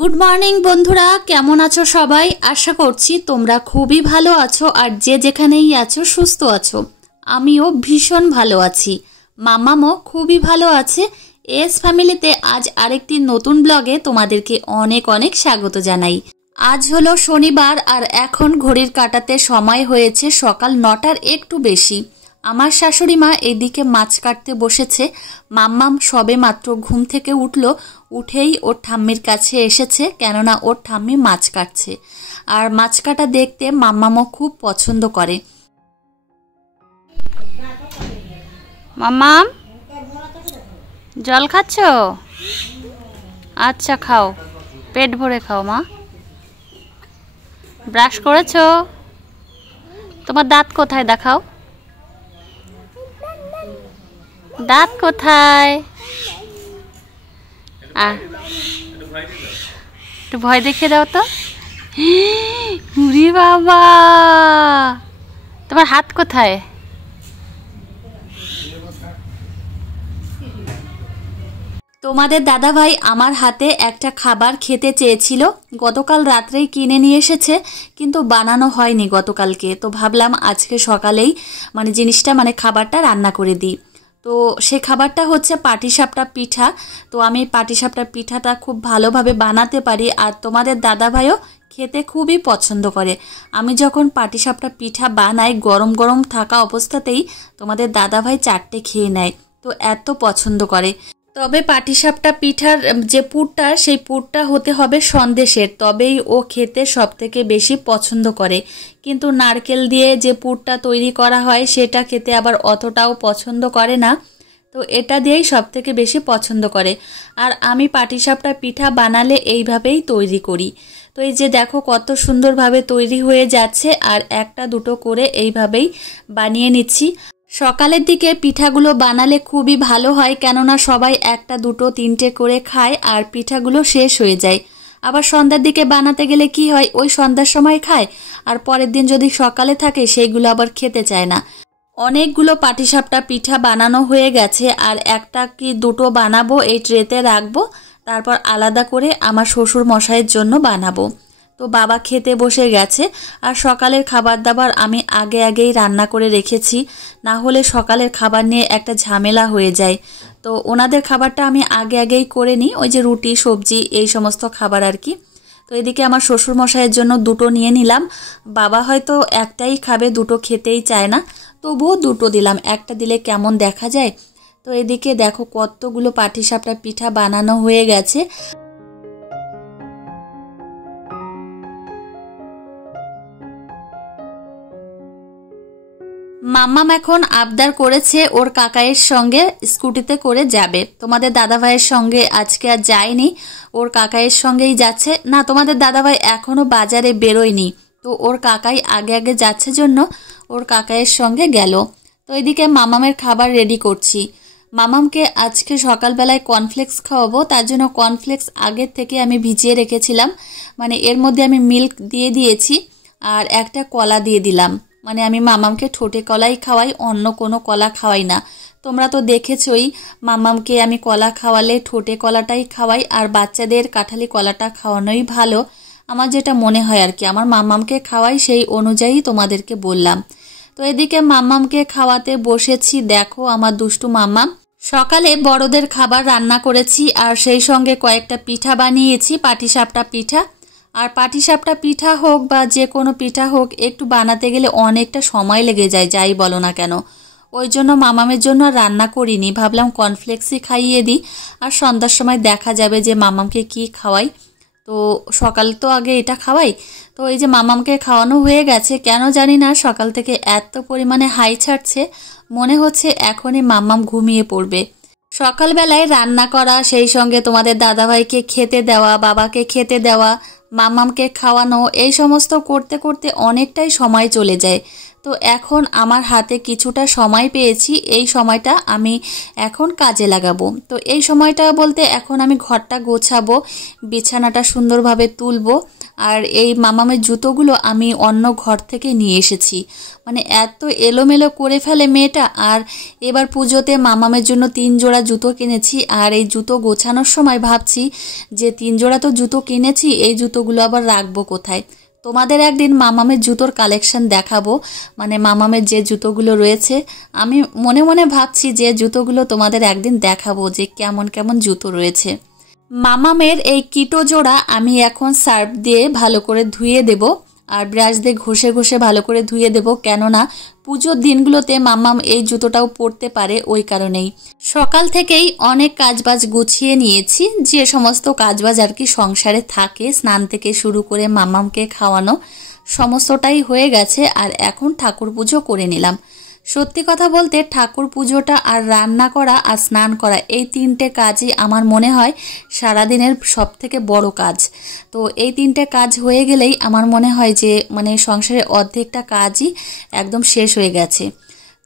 Good morning বন্ধুরা, কেমন আছো সবাই? আশা করছি তোমরা খুবই ভালো আছো আর যে যেখানেই আছো সুস্থ আছো। আমিও ভীষণ ভালো আছি, মাম্মামও খুবই ভালো আছে। এস ফ্যামিলিতে আজ আরেকটি নতুন ব্লগে তোমাদেরকে অনেক অনেক স্বাগত জানাই। আজ হলো শনিবার আর এখন ঘড়ির কাঁটাতে সময় হয়েছে সকাল 9টার একটু বেশি। আমার শাশুড়ি মা এদিকে মাছ কাটতে বসেছে। মাম্মাম সবে মাত্র ঘুম থেকে উঠেই ওর ঠাম্মির কাছে এসেছে, কেননা ওর ঠাম্মি মাছ কাটছে আর মাছ কাটা দেখতে মাম্মামও খুব পছন্দ করে। মাম্মাম জল খাচ্ছ? আচ্ছা খাও, পেট ভরে খাও মা। ব্রাশ করেছো? তোমার দাঁত কোথায় দেখাও, দাঁত কোথায়? একটু ভয় দেখিয়ে দাও তো। উরে বাবা, তোমার হাত কোথায়? তোমাদের দাদাভাই আমার হাতে একটা খাবার খেতে চেয়েছিল, গতকাল রাত্রেই কিনে নিয়ে এসেছে, কিন্তু বানানো হয়নি গতকালকে। তো ভাবলাম আজকে সকালেই জিনিসটা খাবারটা রান্না করে দিই। তো সে খাবারটা হচ্ছে পাটিসাপটা পিঠা। তো আমি পাটিসাপটা পিঠাটা খুব ভালোভাবে বানাতে পারি আর তোমাদের দাদাভাইও খেতে খুবই পছন্দ করে। আমি যখন পাটিসাপটা পিঠা বানাই গরম গরম থাকা অবস্থাতেই তোমাদের দাদাভাই 4টে খেয়ে নেয়, তো এত পছন্দ করে। তবে পাটিসাপটা পিঠার যে পুরটা, সেই পুরটা হতে হবে সন্দেশের, তবেই ও খেতে সবথেকে বেশি পছন্দ করে। কিন্তু নারকেল দিয়ে যে পুরটা তৈরি করা হয় সেটা খেতে আবার অতটাও পছন্দ করে না, তো এটা দিয়েই সবথেকে বেশি পছন্দ করে। আর আমি পাটিসাপটা পিঠা বানালে এইভাবেই তৈরি করি। তো এই যে দেখো কত সুন্দরভাবে তৈরি হয়ে যাচ্ছে, আর একটা দুটো করে এইভাবেই বানিয়ে নিচ্ছি। সকালের দিকে পিঠাগুলো বানালে খুবই ভালো হয়, কেননা সবাই একটা দুটো তিনটে করে খায় আর পিঠাগুলো শেষ হয়ে যায়। আবার সন্ধ্যার দিকে বানাতে গেলে কি হয়, ওই সন্ধ্যার সময় খায় আর পরের দিন যদি সকালে থাকে সেইগুলো আবার খেতে চায় না। অনেকগুলো পাটিসাপটা পিঠা বানানো হয়ে গেছে, আর একটা কি দুটো বানাবো, এই ট্রেতে রাখবো, তারপর আলাদা করে আমার শ্বশুর মশাইয়ের জন্য বানাবো। তো বাবা খেতে বসে গেছে, আর সকালের খাবার দাবার আমি আগেই রান্না করে রেখেছি, না হলে সকালের খাবার নিয়ে একটা ঝামেলা হয়ে যায়। তো ওনাদের খাবারটা আমি আগেই করে নিই, ওই যে রুটি সবজি এই সমস্ত খাবার আর কি। তো এদিকে আমার শ্বশুর মশাইয়ের জন্য দুটো নিয়ে নিলাম। বাবা হয়তো একটাই খাবে, দুটো খেতেই চায় না, তবুও দুটো দিলাম, একটা দিলে কেমন দেখা যায়। তো এদিকে দেখো কতগুলো পাটিসাপটা পিঠা বানানো হয়ে গেছে। মাম্মাম এখন আবদার করেছে ওর কাকাইয়ের সঙ্গে স্কুটিতে করে যাবে। তোমাদের দাদাভাইয়ের সঙ্গে আজকে আর যায়নি, ওর কাকাইয়ের সঙ্গেই যাচ্ছে। না, তোমাদের দাদাভাই এখনও বাজারে বেরোয়নি, তো ওর কাকাই আগে যাচ্ছে জন্য ওর কাকাইয়ের সঙ্গে গেল। তো এদিকে মামামের খাবার রেডি করছি। মামামকে আজকে সকালবেলায় কর্নফ্লেক্স খাওয়াবো, তার জন্য কর্নফ্লেক্স আগের থেকে আমি ভিজিয়ে রেখেছিলাম। এর মধ্যে আমি মিল্ক দিয়ে দিয়েছি আর একটা কলা দিয়ে দিলাম। আমি মামামকে ঠোঁটে কলাই খাওয়াই, অন্য কোনো কলা খাওয়াই না। তোমরা তো দেখেছই মামামকে আমি কলা খাওয়ালে ঠোঁটে কলাটাই খাওয়াই, আর বাচ্চাদের কাঁঠালি কলাটা খাওয়ানোই ভালো, আমার যেটা মনে হয় আর কি। আমার মামামকে খাওয়াই, সেই অনুযায়ী তোমাদেরকে বললাম। তো এদিকে মামামকে খাওয়াতে বসেছি। দেখো আমার দুষ্টু মামাম। সকালে বড়দের খাবার রান্না করেছি, আর সেই সঙ্গে কয়েকটা পিঠা বানিয়েছি, পাটিসাপটা পিঠা। আর পাটিসাপটা পিঠা হোক বা যে কোনো পিঠা হোক, একটু বানাতে গেলে অনেকটা সময় লেগে যায়, যাই বলো না কেন। ওই জন্য মামামের জন্য রান্না করিনি, ভাবলাম কর্নফ্লেক্সই খাইয়ে দিই, আর সন্ধ্যার সময় দেখা যাবে যে মামামকে কি খাওয়াই। তো সকাল তো আগে এটা খাওয়াই। তো এই যে মামামকে খাওয়ানো হয়ে গেছে, কেন জানি না সকাল থেকে এত পরিমাণে হাই ছাড়ছে, মনে হচ্ছে এখনই মামাম ঘুমিয়ে পড়বে। সকালবেলায় রান্না করা, সেই সঙ্গে তোমাদের দাদাভাইকে খেতে দেওয়া, বাবাকে খেতে দেওয়া, মামামকে খাওয়ানো, এই সমস্ত করতে করতে অনেকটাই সময় চলে যায়। তো এখন আমার হাতে কিছুটা সময় পেয়েছি, এই সময়টা আমি এখন কাজে লাগাবো। তো এই সময়টা বলতে এখন আমি ঘরটা গোছাবো, বিছানাটা সুন্দরভাবে তুলবো। আর এই মামামের জুতোগুলো আমি অন্য ঘর থেকে নিয়ে এসেছি, মানে এত এলোমেলো করে ফেলে মেয়েটা। আর এবার পুজোতে মামামের জন্য 3 জোড়া জুতো কিনেছি, আর এই জুতো গোছানোর সময় ভাবছি যে 3 জোড়া তো জুতো কিনেছি, এই জুতোগুলো আবার রাখবো কোথায়। তোমাদের একদিন মামামের জুতোর কালেকশন দেখাবো, মানে মামামের যে জুতোগুলো রয়েছে আমি মনে মনে ভাবছি যে জুতোগুলো তোমাদের একদিন দেখাবো যে কেমন কেমন জুতো রয়েছে। মামামের এই কিটো জোড়া আমি এখন সার্ফ দিয়ে ভালো করে ধুয়ে দেব, আর ব্রাশ দিয়ে ঘষে ঘষে ভালো করে ধুয়ে দেব, কেননা পুজোর দিনগুলোতে মামাম এই জুতোটাও পরতে পারে, ওই কারণেই। সকাল থেকেই অনেক কাজবাজ গুছিয়ে নিয়েছি, যে সমস্ত কাজবাজ আর কি সংসারে থাকে, স্নান থেকে শুরু করে মামামকে খাওয়ানো সমস্তটাই হয়ে গেছে। আর এখন ঠাকুর পুজো করে নিলাম। সত্যি কথা বলতে ঠাকুর পুজোটা আর রান্না করা আর স্নান করা, এই 3টে কাজই আমার মনে হয় সারাদিনের সব থেকে বড় কাজ। তো এই 3টে কাজ হয়ে গেলেই আমার মনে হয় যে মানে সংসারের অর্ধেকটা কাজই একদম শেষ হয়ে গেছে।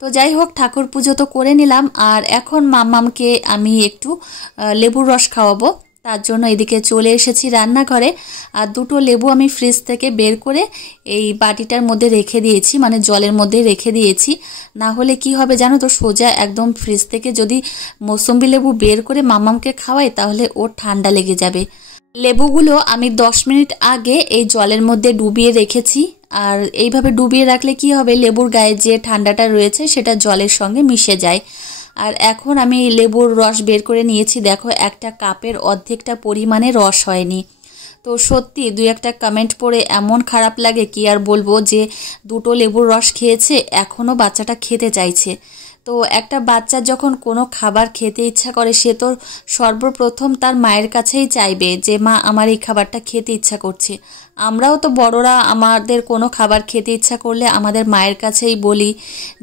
তো যাই হোক, ঠাকুর পুজো তো করে নিলাম। আর এখন মাম্মামকে আমি একটু লেবুর রস খাওয়াবো, তার জন্য এদিকে চলে এসেছি রান্নাঘরে। আর 2টো লেবু আমি ফ্রিজ থেকে বের করে এই বাটিটার মধ্যে রেখে দিয়েছি, মানে জলের মধ্যে রেখে দিয়েছি। না হলে কি হবে জানো তো, সোজা একদম ফ্রিজ থেকে যদি মৌসুম্বি লেবু বের করে মাম্মামকে খাওয়াই তাহলে ওর ঠান্ডা লেগে যাবে। লেবুগুলো আমি 10 মিনিট আগে এই জলের মধ্যে ডুবিয়ে রেখেছি। আর এইভাবে ডুবিয়ে রাখলে কি হবে, লেবুর গায়ে যে ঠান্ডাটা রয়েছে সেটা জলের সঙ্গে মিশে যায়। আর এখন আমি লেবুর রস বের করে নিয়েছি, দেখো একটা কাপের অর্ধেকটা পরিমাণে রস হয়নি। তো সত্যি 2-1টা কমেন্ট পড়ে এমন খারাপ লাগে, কি আর বলবো, যে 2টো লেবুর রস খেয়েছে এখনও বাচ্চাটা খেতে চাইছে। তো একটা বাচ্চা যখন কোনো খাবার খেতে ইচ্ছা করে সে তো সর্বপ্রথম তার মায়ের কাছেই চাইবে যে মা আমার এই খাবারটা খেতে ইচ্ছা করছে। আমরাও তো বড়রা আমাদের কোনো খাবার খেতে ইচ্ছা করলে আমাদের মায়ের কাছেই বলি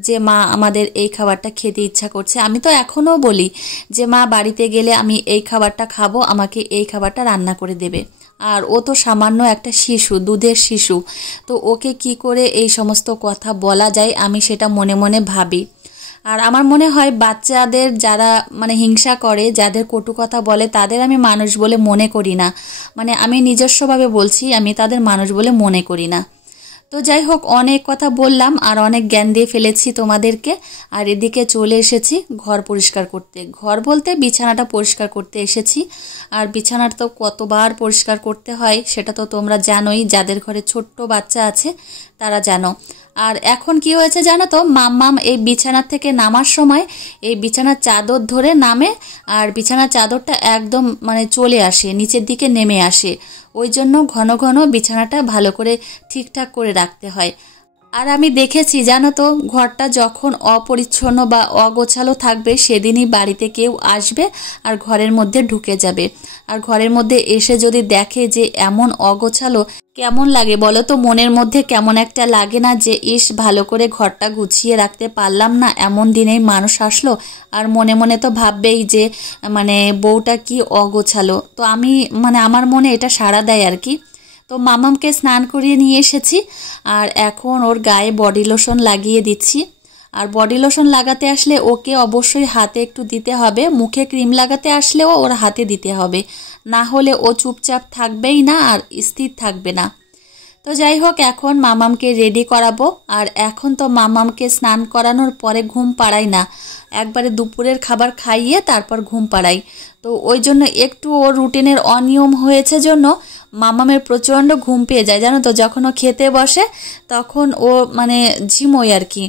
যে মা আমাদের এই খাবারটা খেতে ইচ্ছা করছে। আমি তো এখনও বলি যে মা বাড়িতে গেলে আমি এই খাবারটা খাবো, আমাকে এই খাবারটা রান্না করে দেবে। আর ও তো সামান্য একটা শিশু, দুধের শিশু, তো ওকে কি করে এই সমস্ত কথা বলা যায় আমি সেটা মনে মনে ভাবি। আর আমার মনে হয় বাচ্চাদের যারা মানে হিংসা করে, যাদের কটু কথা বলে, তাদের আমি মানুষ বলে মনে করি না। মানে আমি নিজস্বভাবে বলছি, আমি তাদের মানুষ বলে মনে করি না। তো যাই হোক, অনেক কথা বললাম আর অনেক জ্ঞান দিয়ে ফেলেছি তোমাদেরকে। আর এদিকে চলে এসেছি ঘর পরিষ্কার করতে, ঘর বলতে বিছানাটা পরিষ্কার করতে এসেছি। আর বিছানাটা তো কতবার পরিষ্কার করতে হয় সেটা তো তোমরা জানোই, যাদের ঘরে ছোট্ট বাচ্চা আছে তারা জানো। আর এখন কি হয়েছে জানো তো, মাম্মাম এই বিছানার থেকে নামার সময় এই বিছানার চাদর ধরে নামে, আর বিছানার চাদরটা একদম মানে চলে আসে, নিচের দিকে নেমে আসে। ওই জন্য ঘন ঘন বিছানাটা ভালো করে ঠিকঠাক করে রাখতে হয়। আর আমি দেখেছি জানো তো, ঘরটা যখন অপরিচ্ছন্ন বা অগোছালো থাকবে সেদিনই বাড়িতে কেউ আসবে আর ঘরের মধ্যে ঢুকে যাবে। আর ঘরের মধ্যে এসে যদি দেখে যে এমন অগোছালো, কেমন লাগে বলো তো, মনের মধ্যে কেমন একটা লাগে না যে ইস ভালো করে ঘরটা গুছিয়ে রাখতে পারলাম না, এমন দিনেই মানুষ আসলো। আর মনে মনে তো ভাববেই যে মানে বউটা কি অগোছালো। তো আমি মানে আমার মনে এটা সাড়া দেয় আর কি। তো মামামকে স্নান করিয়ে নিয়ে এসেছি, আর এখন ওর গায়ে বডি লোশন লাগিয়ে দিচ্ছি। আর বডি লোশন লাগাতে আসলে ওকে অবশ্যই হাতে একটু দিতে হবে, মুখে ক্রিম লাগাতে আসলেও ওর হাতে দিতে হবে, না হলে ও চুপচাপ থাকবেই না আর স্থির থাকবে না। তো যাই হোক, এখন মামামকে রেডি করাবো। আর এখন তো মামামকে স্নান করানোর পরে ঘুম পাড়াই না, একবারে দুপুরের খাবার খাইয়ে তারপর ঘুম পাড়াই। তো ওই জন্য একটু ওর রুটিনের অনিয়ম হয়েছে জন্য মামামের প্রচণ্ড ঘুম পেয়ে যায় জানো তো। যখন ও খেতে বসে তখন ও মানে ঝিমোয় আর কি।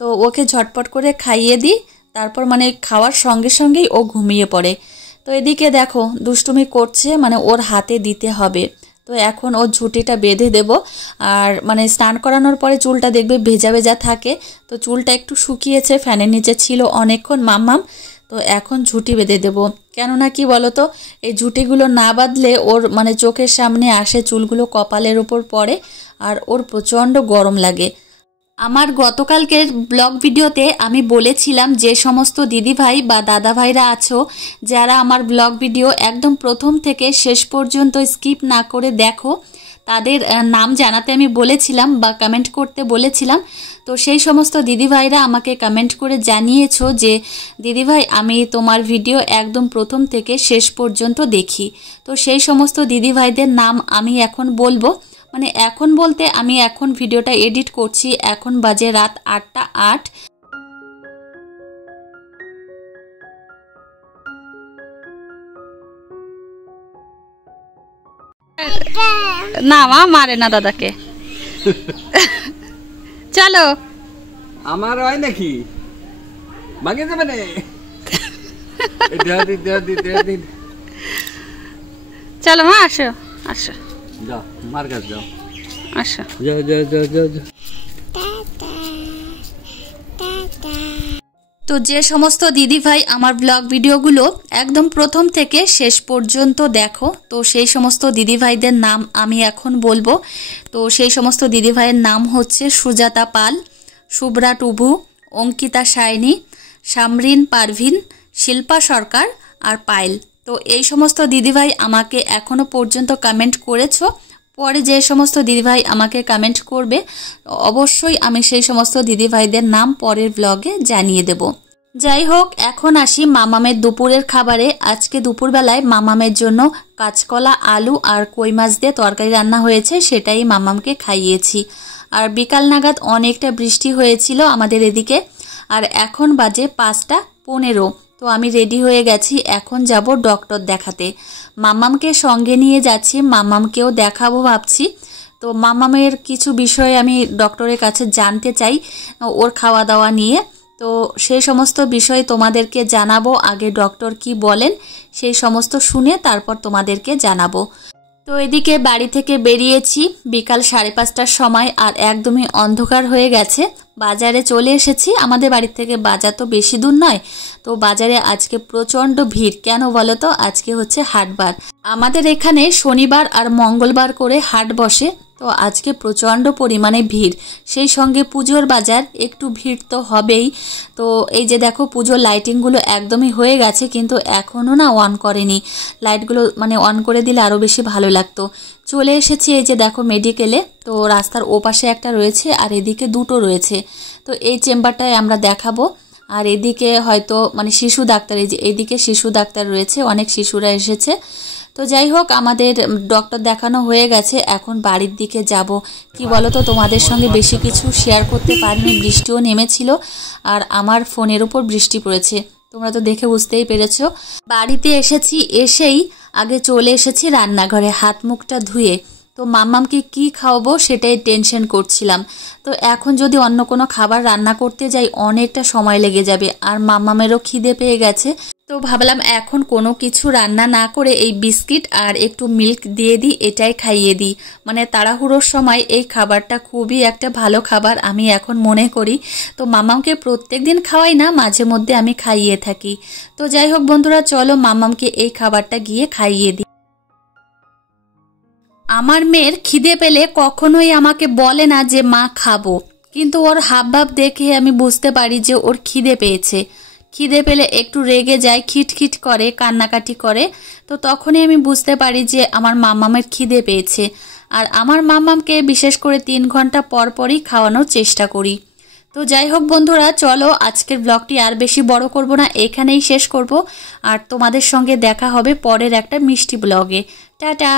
তো ওকে ঝটপট করে খাইয়ে দিই, তারপর মানে খাওয়ার সঙ্গে সঙ্গেই ও ঘুমিয়ে পড়ে। তো এদিকে দেখো দুষ্টুমি করছে, মানে ওর হাতে দিতে হবে। তো এখন ওর ঝুঁটিটা বেঁধে দেব। আর মানে স্নান করানোর পরে চুলটা দেখবে ভেজা ভেজা থাকে, তো চুলটা একটু শুকিয়েছে, ফ্যানের নিচে ছিল অনেকক্ষণ মাম্মাম। তো এখন ঝুঁটি বেঁধে দেবো, কেননা কি বলতো, এই ঝুঁটিগুলো না বাঁধলে ওর মানে চোখের সামনে আসে, চুলগুলো কপালের ওপর পড়ে আর ওর প্রচণ্ড গরম লাগে। আমার গতকালকের ব্লগ ভিডিওতে আমি বলেছিলাম যে সমস্ত দিদিভাই বা দাদাভাইরা আছো যারা আমার ব্লগ ভিডিও একদম প্রথম থেকে শেষ পর্যন্ত স্কিপ না করে দেখো, তাদের নাম জানাতে আমি বলেছিলাম বা কমেন্ট করতে বলেছিলাম। তো সেই সমস্ত দিদিভাইরা আমাকে কমেন্ট করে জানিয়েছো যে দিদিভাই আমি তোমার ভিডিও একদম প্রথম থেকে শেষ পর্যন্ত দেখি। তো সেই সমস্ত দিদিভাইদের নাম আমি এখন বলবো, মানে এখন বলতে আমি এখন ভিডিওটা এডিট করছি, এখন বাজে রাত 8টা 8। না মা মারে না দাদাকে। চলো আমার হয় নাকি ভাঙে যাবে না। চলো মা আসো আসো, যাও মার কাছে যাও, আসো যাও যাও যাও যাও যাও। তো যে সমস্ত দিদিভাই আমার ব্লগ ভিডিওগুলো একদম প্রথম থেকে শেষ পর্যন্ত দেখো, তো সেই সমস্ত দিদিভাইদের নাম আমি এখন বলবো। তো সেই সমস্ত দিদিভাইয়ের নাম হচ্ছে সুজাতা পাল, শুভ্রা টুভু, অঙ্কিতা সায়নী, সামরিন পারভিন, শিল্পা সরকার আর পায়েল। তো এই সমস্ত দিদিভাই আমাকে এখনো পর্যন্ত কমেন্ট করেছো। পরে যে সমস্ত দিদিভাই আমাকে কমেন্ট করবে অবশ্যই আমি সেই সমস্ত দিদিভাইদের নাম পরের ব্লগে জানিয়ে দেব। যাই হোক, এখন আসি মামামের দুপুরের খাবারে। আজকে দুপুরবেলায় মামামের জন্য কাঁচকলা, আলু আর কই মাছ দিয়ে তরকারি রান্না হয়েছে, সেটাই মামামকে খাইয়েছি। আর বিকাল নাগাদ অনেকটা বৃষ্টি হয়েছিল আমাদের এদিকে। আর এখন বাজে 5টা 15। তো আমি রেডি হয়ে গেছি, এখন যাব ডক্টর দেখাতে। মামামকে সঙ্গে নিয়ে যাচ্ছি, মামামকেও দেখাবো ভাবছি। তো মামামের কিছু বিষয় আমি ডক্টরের কাছে জানতে চাই ওর খাওয়া দাওয়া নিয়ে। তো সেই সমস্ত বিষয় তোমাদেরকে জানাবো, আগে ডক্টর কি বলেন সেই সমস্ত শুনে তারপর তোমাদেরকে জানাবো। তো এদিকে বাড়ি থেকে বেরিয়েছি বিকাল 5:30টার সময়, আর একদমই অন্ধকার হয়ে গেছে। বাজারে চলে এসেছি, আমাদের বাড়ি থেকে বাজার তো বেশি দূর নয়। তো বাজারে আজকে প্রচণ্ড ভিড়, কেন বলো তো, আজকে হচ্ছে হাটবার। আমাদের এখানে শনিবার আর মঙ্গলবার করে হাট বসে। তো আজকে প্রচণ্ড পরিমাণে ভিড়, সেই সঙ্গে পুজোর বাজার, একটু ভিড় তো হবেই। তো এই যে দেখো পুজোর লাইটিংগুলো একদমই হয়ে গেছে, কিন্তু এখনও না অন করেনি লাইটগুলো, মানে অন করে দিলে আরও বেশি ভালো লাগতো। চলে এসেছি এই যে দেখো মেডিকেলে। তো রাস্তার ওপাশে একটা রয়েছে আর এদিকে দুটো রয়েছে। তো এই চেম্বারটায় আমরা দেখাবো। আর এদিকে হয়তো মানে শিশু ডাক্তার, এই যে এইদিকে শিশু ডাক্তার রয়েছে, অনেক শিশুরা এসেছে। তো যাই হোক, আমাদের ডক্টর দেখানো হয়ে গেছে, এখন বাড়ির দিকে যাব। কি বলো তো, তোমাদের সঙ্গে বেশি কিছু শেয়ার করতে পারিনি, বৃষ্টিও নেমেছিল আর আমার ফোনের উপর বৃষ্টি পড়েছে, তোমরা তো দেখে বুঝতেই পেরেছো। বাড়িতে এসেছি, এসেই আগে চলে এসেছি রান্নাঘরে হাত মুখটা ধুয়ে। তো মাম্মামকে কি খাওয়াবো সেটাই টেনশন করছিলাম। তো এখন যদি অন্য কোনো খাবার রান্না করতে যাই অনেকটা সময় লেগে যাবে, আর মাম্মামেরও খিদে পেয়ে গেছে। তো ভাবলাম এখন কোনো কিছু রান্না না করে এই বিস্কিট আর একটু মিল্ক দিয়ে দিই, এটাই খাইয়ে দিই। মানে তাড়াহুড়োর সময় এই খাবারটা খুবই একটা ভালো খাবার আমি এখন মনে করি। তো মাম্মামকে প্রত্যেক দিন খাওয়াই না, মাঝে মধ্যে আমি খাইয়ে থাকি। তো যাই হোক বন্ধুরা, চলো মাম্মামকে এই খাবারটা গিয়ে খাইয়ে দিই। আমার মেয়ের খিদে পেলে কখনোই আমাকে বলে না যে মা খাবো, কিন্তু ওর হাবভাব দেখে আমি বুঝতে পারি যে ওর খিদে পেয়েছে। খিদে পেলে একটু রেগে যায়, খিটখিট করে, কান্নাকাটি করে। তো তখনই আমি বুঝতে পারি যে আমার মাম্মামের খিদে পেয়েছে। আর আমার মাম্মামকে বিশেষ করে 3 ঘন্টা পর পরই খাওয়ানোর চেষ্টা করি। তো যাই হোক বন্ধুরা, চলো আজকের ব্লগটি আর বেশি বড় করব না, এখানেই শেষ করব। আর তোমাদের সঙ্গে দেখা হবে পরের একটা মিষ্টি ব্লগে। টাটা।